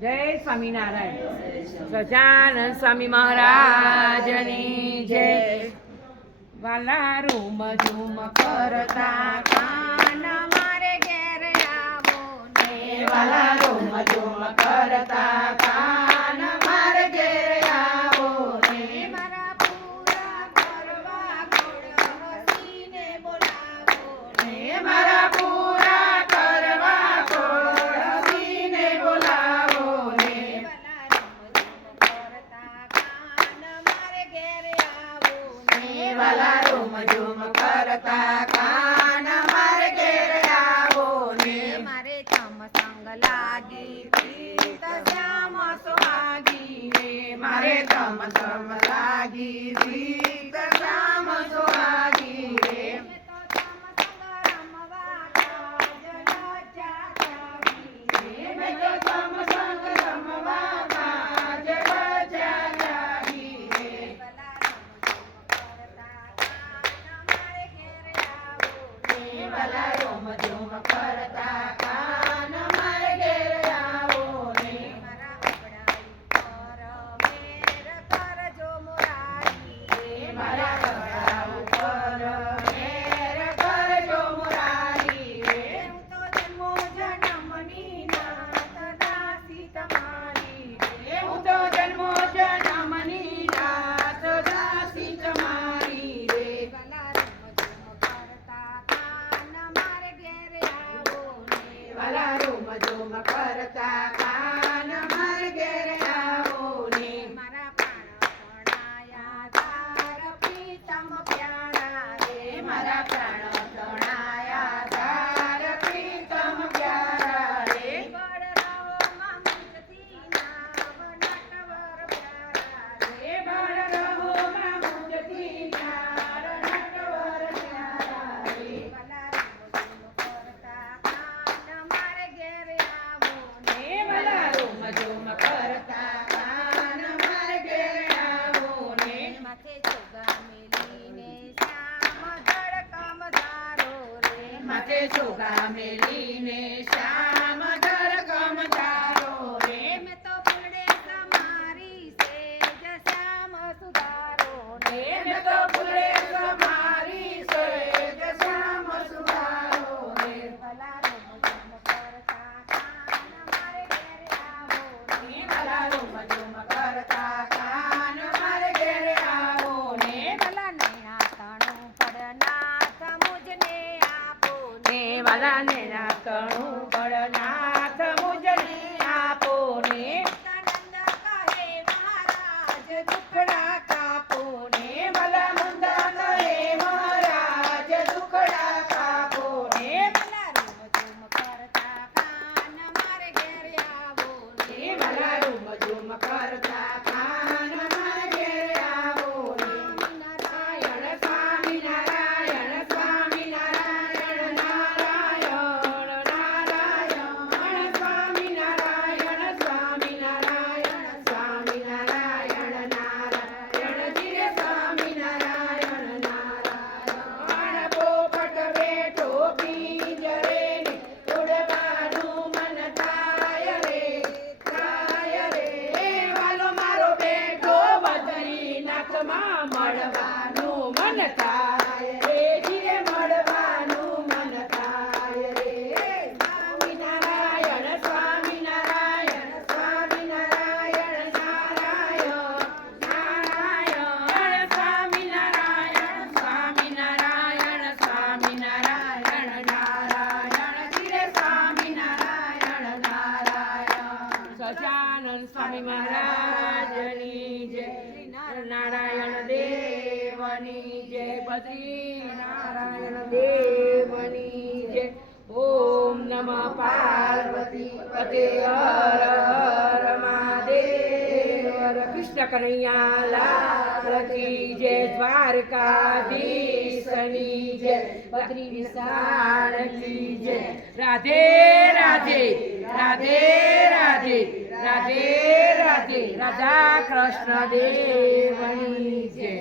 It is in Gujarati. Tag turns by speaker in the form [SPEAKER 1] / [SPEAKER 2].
[SPEAKER 1] જય સ્વામિનારાયણ. સજાનંદ સ્વામી મહારાજની જય. વાલા રૂમ ઝૂમ કરતા કાન મારે ઘેર આવો ને. વાલા રૂમ ઝૂમ કરતા કાન મારે ઘેર આવો ને. મારા પૂરા કરવા ગોળ હસીને બોલાવો ને. મારા વાલા રૂમ ઝૂમ કરતા વાલા રોમ માથે ચોગા મેલીને શ્યામ વાલા ને રાખણું બળનાથ બદ્રીનાથમાં મળવાનું મન થાય રે ધીરે મળવાનું મન થાય રે સ્વામિનારાયણ સ્વામિનારાયણ સ્વામિનારાયણ નારાયણ નારાયણ સ્વામિનારાયણ સ્વામિનારાયણ સ્વામિનારાયણ સ્વામી મહારાજની જય નારાયણ દેવની જય, બદ્રી નારાયણ દેવની જય. ઓમ નમ પાર્વતી પતે હર હર મહાદેવ કૃષ્ણ કનૈયા લાલ કી જય, દ્વારકાધીશની જય. બદ્રી વિશાળ જય. રાધે રાધે રાધે રાધે રાધે રાધા કૃષ્ણ દેવની જય.